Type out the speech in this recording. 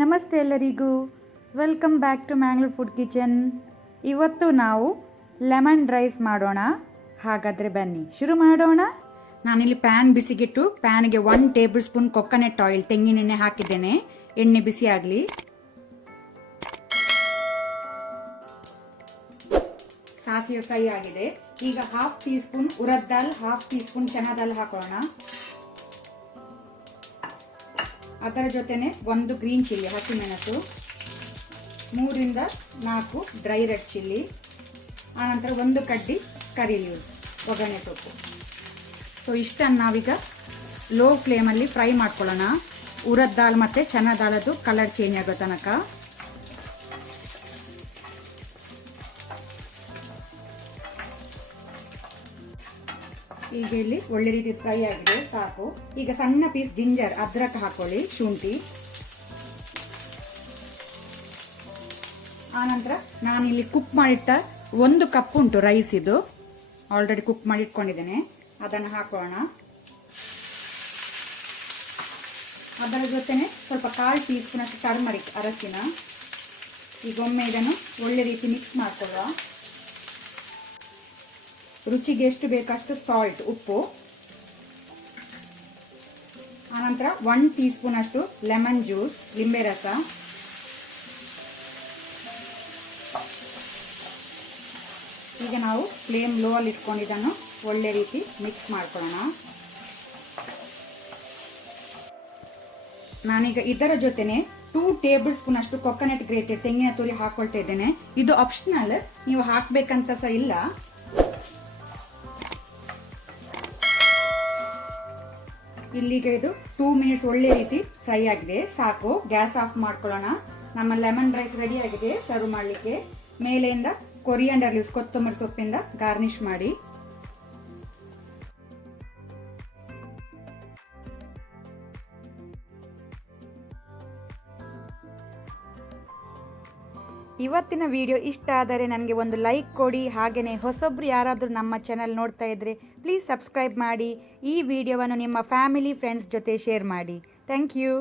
ನಮಸ್ತೆ ಎಲ್ಲರಿಗೂ. Welcome back to Mangalore food kitchen. ಇವತ್ತು ನಾವು ಲೆಮನ್ ರೈಸ್ ಮಾಡೋಣ. ಹಾಗಾದರೆ ಬನ್ನಿ ಶುರು ಮಾಡೋಣ. ನಾನಿಲ್ಲಿ ಪ್ಯಾನ್ ಬಿಸಿಗಿಟ್ಟು ಪ್ಯಾನ್ಗೆ 1 ಟೇಬಲ್ ಸ್ಪೂನ್ ಕೊಕೊನಟ್ ಆಯಿಲ್ ತೆಂಗಿನೆಣ್ಣೆ ಹಾಕಿದ್ದೇನೆ. ಎಣ್ಣೆ ಬಿಸಿ ಆಗಲಿ. ಸಾಸಿವೆ ಫ್ರೈ ಆಗಿದೆ. ಈಗ 1/2 ಟೀ ಸ್ಪೂನ್ ಉರದ್ ದಾಲ್, 1/2 ಟೀ ಸ್ಪೂನ್ ಚನಾ ದಾಲ್ ಹಾಕೋಣ. ಅದರ ಜೊತೆನೆ 1 ಗ್ರೀನ್ ಚಿಲ್ಲಿ ಹಸಿಮೆಣಸು, 3 ರಿಂದ 4 ಡ್ರೈ ರೆಡ್ ಚಿಲ್ಲಿ, ಆನಂತರ 1 ಕಡ್ಡಿ ಕರಿ ಲೀವ್ಸ್, ಒಗ್ಗರಣೆ ಸೊಪ್ಪು. ಸೊ ಇಷ್ಟನ್ನು ನಾವೀಗ ಲೋ ಫ್ಲೇಮಲ್ಲಿ ಫ್ರೈ ಮಾಡ್ಕೊಳ್ಳೋಣ. ಉರದ್ ದಾಲ್ ಮತ್ತು ಚನಾ ದಾಲದು ಕಲರ್ ಚೇಂಜ್ ಆಗೋ ತನಕ. ಈಗ ಇಲ್ಲಿ ಒಳ್ಳೆ ರೀತಿ ಫ್ರೈ ಆಗಿದೆ, ಸಾಕು. ಈಗ ಸಣ್ಣ ಪೀಸ್ ಜಿಂಜರ್, ಅದ್ರಕ್ ಹಾಕೊಳ್ಳಿ, ಶುಂಠಿ. ಆನಂತರ ನಾನಿಲ್ಲಿ ಕುಕ್ ಮಾಡಿಟ್ಟ 1 ಕಪ್ ಉಂಟು ರೈಸ್, ಇದು ಆಲ್ರೆಡಿ ಕುಕ್ ಮಾಡಿ ಇಟ್ಕೊಂಡಿದ್ದೇನೆ, ಅದನ್ನು ಹಾಕೋಣ. ಅದರ ಜೊತೆನೆ ಸ್ವಲ್ಪ 1/4 ಟೀ ಸ್ಪೂನ್ ಅಷ್ಟು ಟರ್ಮರಿಕ್, ಅರಸಿನ. ಈಗ ಒಮ್ಮೆ ಇದನ್ನು ಒಳ್ಳೆ ರೀತಿ ಮಿಕ್ಸ್ ಮಾಡ್ಕೊಳ್ಳುವ. ರುಚಿಗೆ ಎಷ್ಟು ಬೇಕಷ್ಟು ಸಾಲ್ಟ್, ಉಪ್ಪು. ಆನಂತರ 1 ಟೀ ಸ್ಪೂನ್ ಅಷ್ಟು ಲೆಮನ್ ಜ್ಯೂಸ್, ಲಿಂಬೆ ರಸ. ಈಗ ನಾವು ಫ್ಲೇಮ್ ಲೋ ಅಲ್ಲಿ ಇಟ್ಕೊಂಡು ಇದನ್ನು ಒಳ್ಳೆ ರೀತಿ ಮಿಕ್ಸ್ ಮಾಡ್ಕೊಳ್ಳೋಣ. ನಾನೀಗ ಇದರ ಜೊತೆನೆ 2 ಟೇಬಲ್ ಸ್ಪೂನ್ ಅಷ್ಟು ಕೊಕೊನಟ್ ಗ್ರೇಟೆಡ್ ತೆಂಗಿನ ತುರಿ ಹಾಕೊಳ್ತಾ ಇದ್ದೇನೆ. ಇದು ಆಪ್ಷನಲ್, ನೀವು ಹಾಕ್ಬೇಕಂತ ಸಹ ಇಲ್ಲ. ಇಲ್ಲಿಗೆ ಇದು 2 ಮಿನಿಟ್ಸ್ ಒಳ್ಳೆ ರೀತಿ ಫ್ರೈ ಆಗಿದೆ, ಸಾಕು. ಗ್ಯಾಸ್ ಆಫ್ ಮಾಡ್ಕೊಳ್ಳೋಣ. ನಮ್ಮ ಲೆಮನ್ ರೈಸ್ ರೆಡಿ ಆಗಿದೆ ಸರ್ವ್ ಮಾಡಲಿಕ್ಕೆ. ಮೇಲೆಯಿಂದ ಕೊರಿಯಾಂಡರ್ ಲೀವ್ಸ್, ಕೊತ್ತಂಬರಿ ಸೊಪ್ಪಿಂದ ಗಾರ್ನಿಶ್ ಮಾಡಿ. ಇವತ್ತಿನ ವಿಡಿಯೋ ಇಷ್ಟ ಆದರೆ ನನಗೆ ಒಂದು ಲೈಕ್ ಕೊಡಿ. ಹಾಗೆಯೇ ಹೊಸೊಬ್ರು ಯಾರಾದರೂ ನಮ್ಮ ಚಾನಲ್ ನೋಡ್ತಾ ಇದ್ದರೆ ಪ್ಲೀಸ್ ಸಬ್ಸ್ಕ್ರೈಬ್ ಮಾಡಿ. ಈ ವಿಡಿಯೋವನ್ನು ನಿಮ್ಮ ಫ್ಯಾಮಿಲಿ ಫ್ರೆಂಡ್ಸ್ ಜೊತೆ ಶೇರ್ ಮಾಡಿ. Thank you.